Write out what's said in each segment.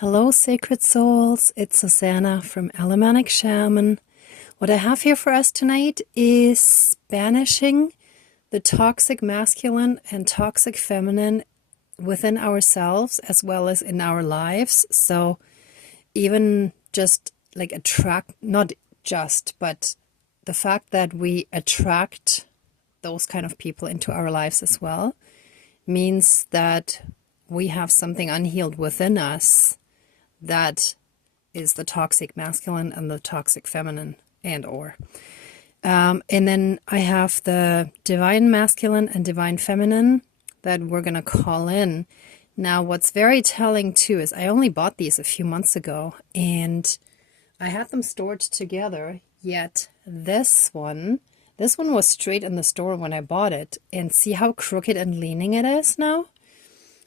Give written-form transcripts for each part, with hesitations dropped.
Hello, sacred souls. It's Susanna from Alamanic Shaman. What I have here for us tonight is banishing the toxic masculine and toxic feminine within ourselves as well as in our lives. So even just like not just, but the fact that we attract those kind of people into our lives as well means that we have something unhealed within us that is the toxic masculine and the toxic feminine and then I have the divine masculine and divine feminine that we're going to call in. Now, what's very telling too is I only bought these a few months ago and I had them stored together, yet this one was straight in the store when I bought it, and see how crooked and leaning it is now?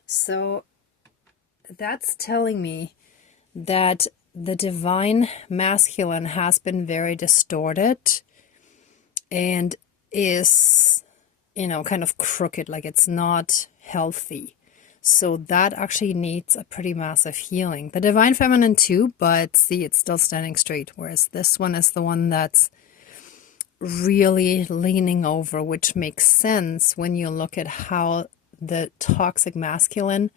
So that's telling me that the divine masculine has been very distorted and is, kind of crooked, like it's not healthy. So that actually needs a pretty massive healing. The divine feminine too, but see, it's still standing straight, whereas this one is the one that's really leaning over, which makes sense when you look at how the toxic masculine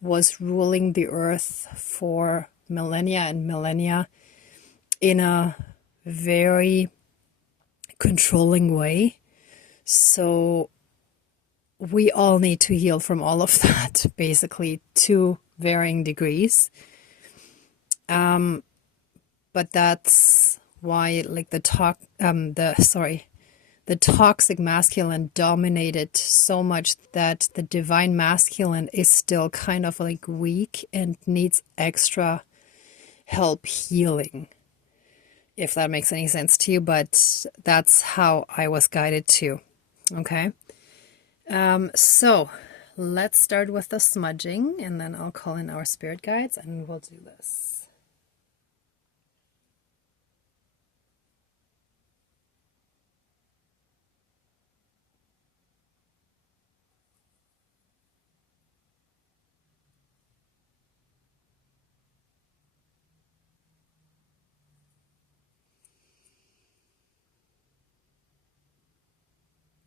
was ruling the earth for millennia and millennia in a very controlling way. So we all need to heal from all of that, basically, to varying degrees. But that's why, like, the toxic masculine dominated so much that the divine masculine is still kind of like weak and needs extra help healing, if that makes any sense to you. But that's how I was guided to. Okay. So let's start with the smudging, and then I'll call in our spirit guides and we'll do this.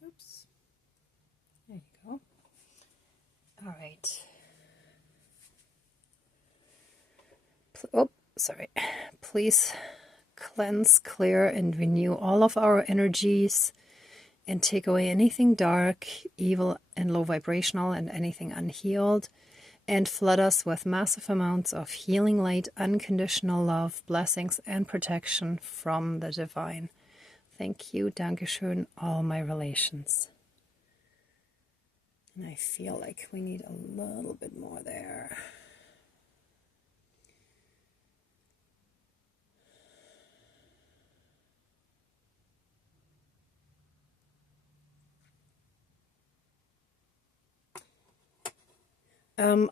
Oops. There you go. All right. Oh, sorry. Please cleanse, clear, and renew all of our energies and take away anything dark, evil, and low vibrational, and anything unhealed, and flood us with massive amounts of healing light, unconditional love, blessings, and protection from the divine. Thank you, Dankeschön, all my relations. And I feel like we need a little bit more there.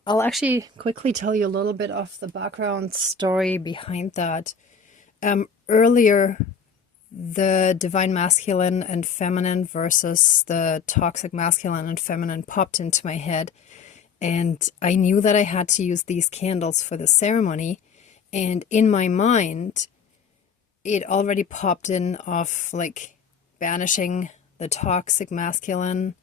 I'll actually quickly tell you a little bit of the background story behind that. Earlier, the divine masculine and feminine versus the toxic masculine and feminine popped into my head, and I knew that I had to use these candles for the ceremony, and in my mind it already popped in of like banishing the toxic masculine,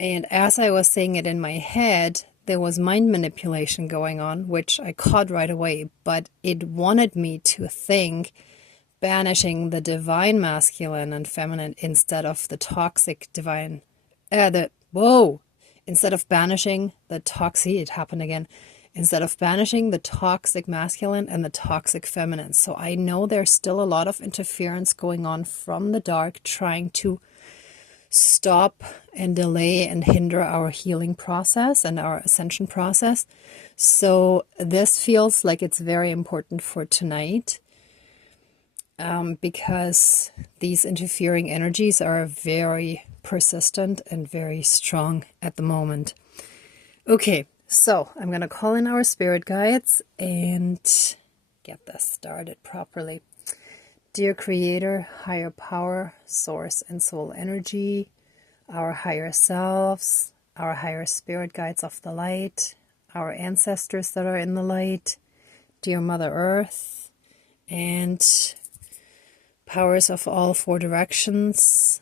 and as I was saying it in my head, there was mind manipulation going on, which I caught right away, but it wanted me to think banishing the divine masculine and feminine instead of the toxic divine, instead of banishing the toxic, it happened again, instead of banishing the toxic masculine and the toxic feminine. So I know there's still a lot of interference going on from the dark, trying to stop and delay and hinder our healing process and our ascension process. So this feels like it's very important for tonight, because these interfering energies are very persistent and very strong at the moment. Okay, so I'm going to call in our spirit guides and get this started properly. Dear Creator, higher power, source and soul energy, our higher selves, our higher spirit guides of the light, our ancestors that are in the light, dear Mother Earth, and powers of all four directions.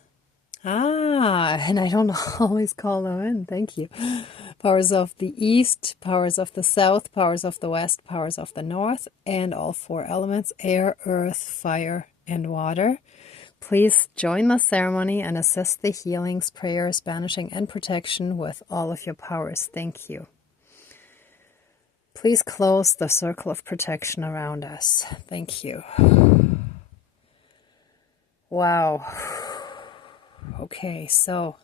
And I don't always call them in, thank you. Powers of the east, powers of the south, powers of the west, powers of the north, and all four elements, air, earth, fire, and water. Please join the ceremony and assist the healings, prayers, banishing, and protection with all of your powers. Thank you. Please close the circle of protection around us. Thank you. Wow. Okay, so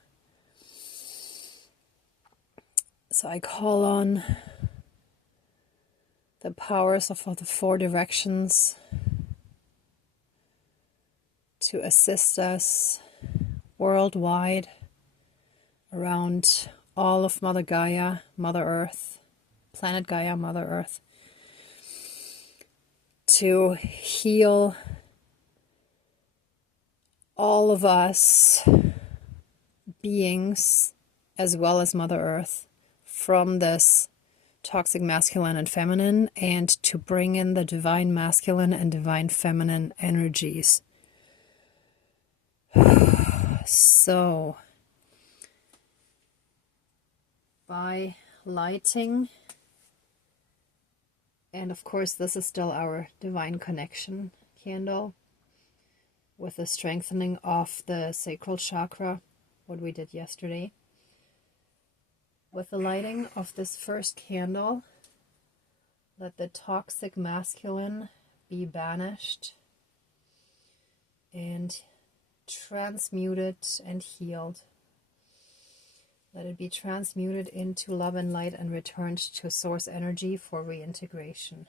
I call on the powers of the four directions to assist us worldwide around all of Mother Gaia, Mother Earth, Planet Gaia, Mother Earth, to heal all of us beings as well as Mother Earth from this toxic masculine and feminine, and to bring in the divine masculine and divine feminine energies. So, by lighting, and of course this is still our divine connection candle, with the strengthening of the sacral chakra, what we did yesterday. With the lighting of this first candle, let the toxic masculine be banished and transmuted and healed. Let it be transmuted into love and light and returned to source energy for reintegration.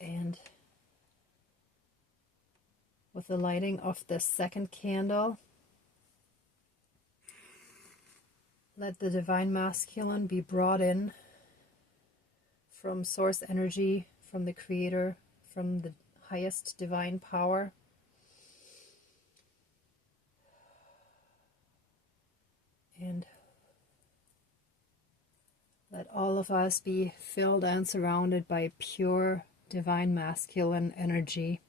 And with the lighting of the second candle, let the divine masculine be brought in from source energy, from the creator, from the highest divine power. And let all of us be filled and surrounded by pure divine masculine energy.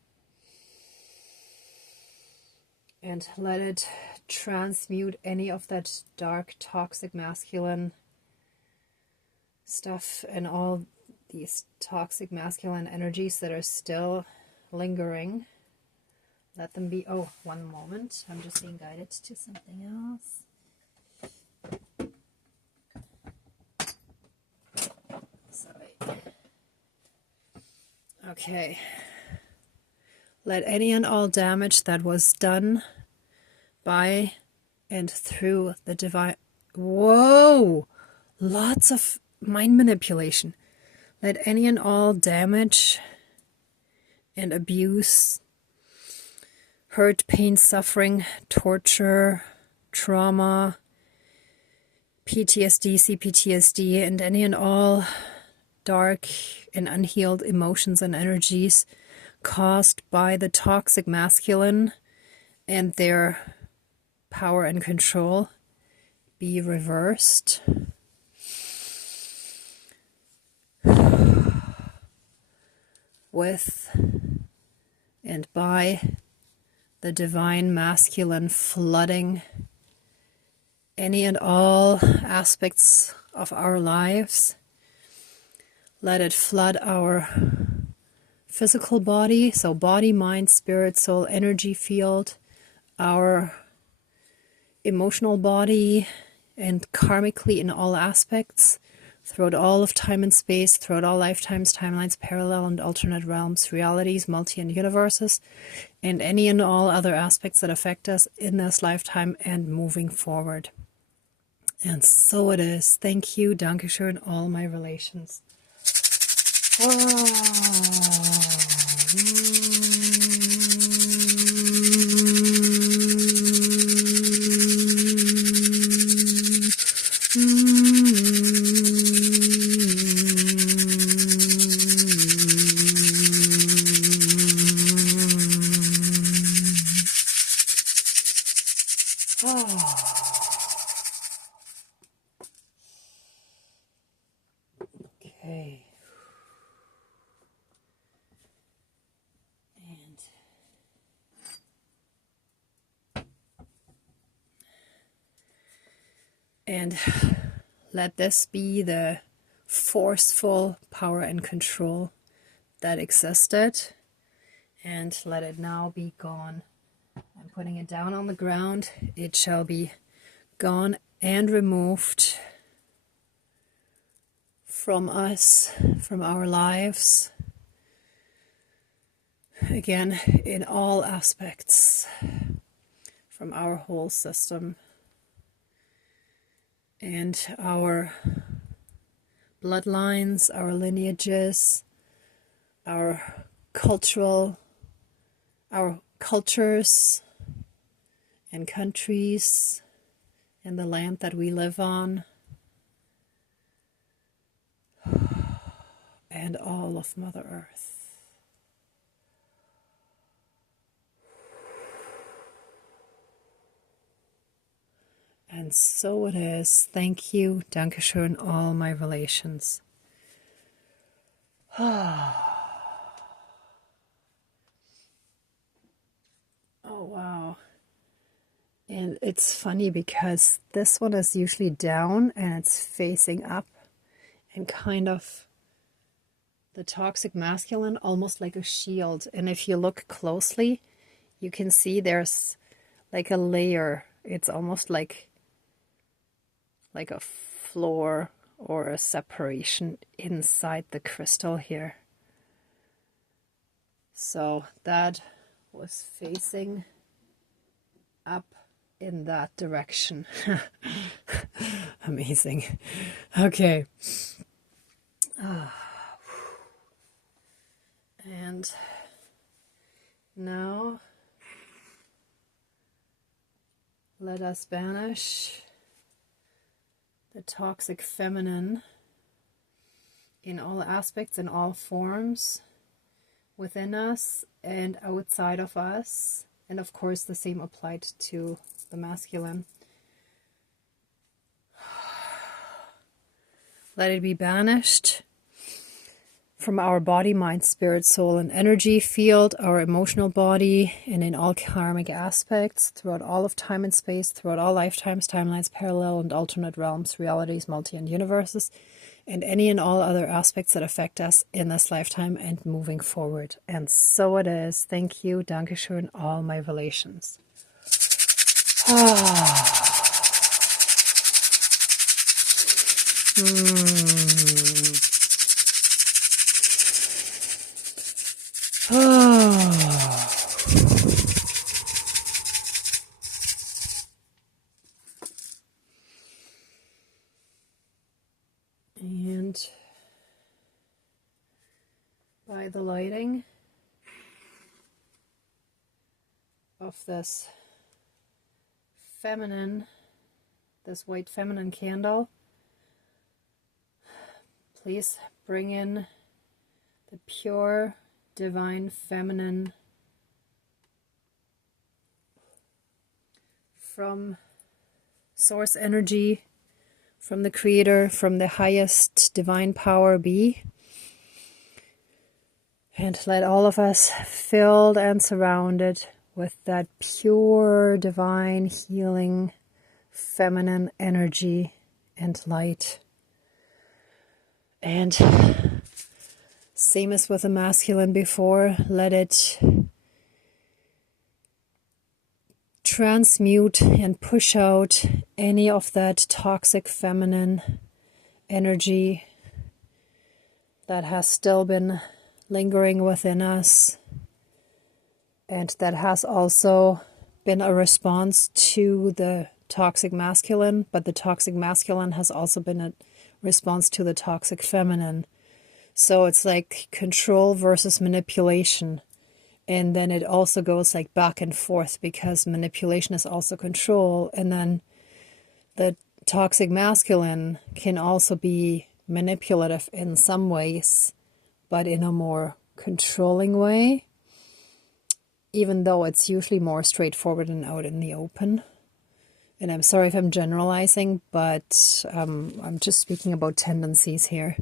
And let it transmute any of that dark, toxic masculine stuff and all these toxic masculine energies that are still lingering. Let them be... Oh, one moment. I'm just being guided to something else. Sorry. Okay. Let any and all damage that was done by and through the divine... Whoa! Lots of mind manipulation. Let any and all damage and abuse, hurt, pain, suffering, torture, trauma, PTSD, CPTSD, and any and all dark and unhealed emotions and energies caused by the toxic masculine and their power and control be reversed. With and by the divine masculine flooding any and all aspects of our lives. Let it flood our physical body, so body, mind, spirit, soul, energy field, our emotional body, and karmically in all aspects, throughout all of time and space, throughout all lifetimes, timelines, parallel and alternate realms, realities, multi and universes, and any and all other aspects that affect us in this lifetime and moving forward. And so it is. Thank you, Dankeschön, all my relations. Okay. And let this be the forceful power and control that existed, and let it now be gone. I'm putting it down on the ground. It shall be gone and removed from us, from our lives, again, in all aspects, from our whole system and our bloodlines, our lineages, our cultures and countries and the land that we live on, and all of Mother Earth. And so it is. Thank you, Dankeschön, all my relations. Oh, wow. And it's funny because this one is usually down and it's facing up, and kind of the toxic masculine, almost like a shield. And if you look closely, you can see there's like a layer. It's almost like a floor or a separation inside the crystal here. So that was facing up in that direction. Amazing. Okay. And now let us banish the toxic feminine in all aspects and all forms within us and outside of us. And of course the same applied to the masculine. Let it be banished from our body, mind, spirit, soul, and energy field, our emotional body, and in all karmic aspects, throughout all of time and space, throughout all lifetimes, timelines, parallel and alternate realms, realities, multi and universes, and any and all other aspects that affect us in this lifetime and moving forward. And so it is. Thank you, Dankeschön, all my relations. And by the lighting of this white feminine candle, please bring in the pure divine feminine from source energy, from the creator, from the highest divine power be. And let all of us filled and surrounded with that pure divine healing feminine energy and light. And same as with the masculine before, let it transmute and push out any of that toxic feminine energy that has still been lingering within us, and that has also been a response to the toxic masculine, but the toxic masculine has also been a response to the toxic feminine. So it's like control versus manipulation. And then it also goes like back and forth, because manipulation is also control. And then the toxic masculine can also be manipulative in some ways, but in a more controlling way, even though it's usually more straightforward and out in the open. And I'm sorry if I'm generalizing, but I'm just speaking about tendencies here.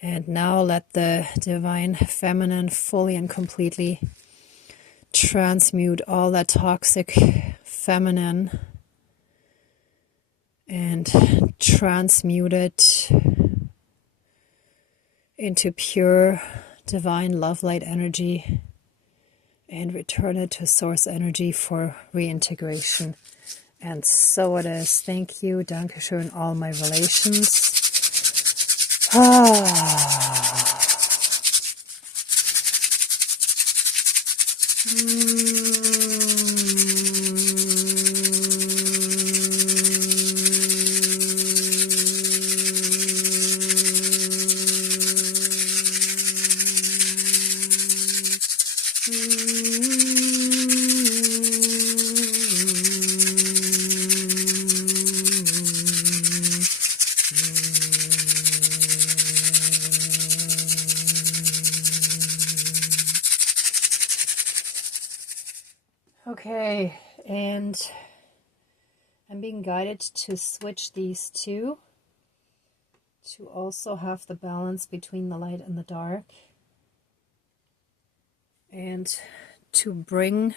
And now let the divine feminine fully and completely transmute all that toxic feminine and transmute it into pure divine love light energy and return it to source energy for reintegration. And so it is. Thank you. Dankeschön, all my relations. Okay, and I'm being guided to switch these two to also have the balance between the light and the dark, and to bring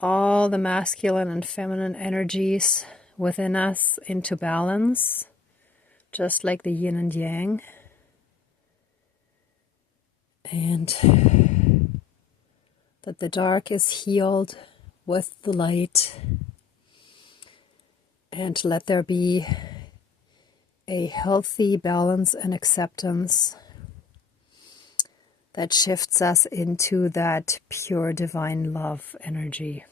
all the masculine and feminine energies within us into balance, just like the yin and yang. And that the dark is healed with the light, and let there be a healthy balance and acceptance that shifts us into that pure divine love energy,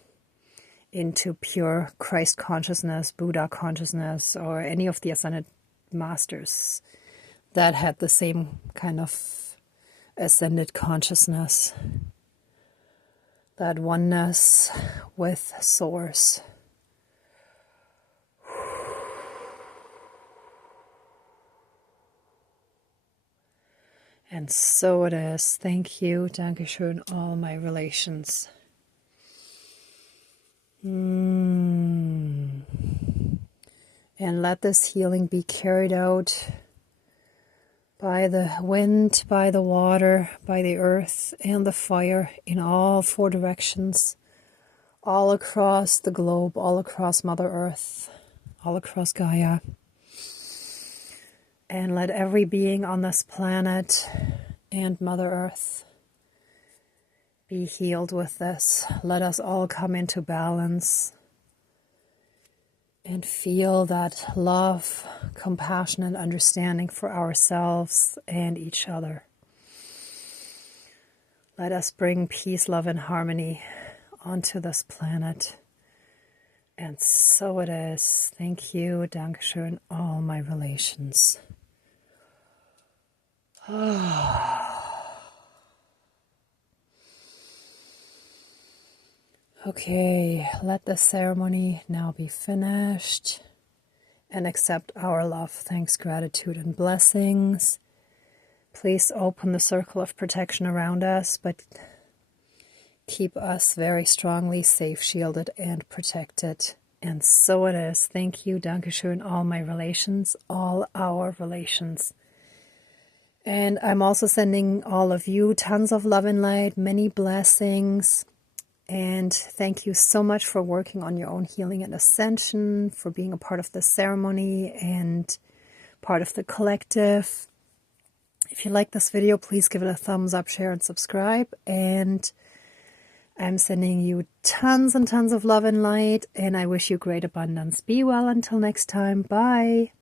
into pure Christ consciousness, Buddha consciousness, or any of the ascended masters that had the same kind of ascended consciousness, that oneness with source. And so it is. Thank you. Dankeschön, all my relations. And let this healing be carried out by the wind, by the water, by the earth, and the fire in all four directions, all across the globe, all across Mother Earth, all across Gaia. And let every being on this planet and Mother Earth be healed with this. Let us all come into balance and feel that love, compassion, and understanding for ourselves and each other. Let us bring peace, love, and harmony onto this planet. And so it is. Thank you. Dankeschön, all my relations. Okay, let the ceremony now be finished, and accept our love, thanks, gratitude, and blessings. Please open the circle of protection around us, but keep us very strongly safe, shielded, and protected. And so it is. Thank you. Dankeschön, all my relations, all our relations. And I'm also sending all of you tons of love and light, many blessings. And thank you so much for working on your own healing and ascension, for being a part of the ceremony and part of the collective. If you like this video, please give it a thumbs up, share, and subscribe. And I'm sending you tons and tons of love and light, and I wish you great abundance. Be well until next time. Bye.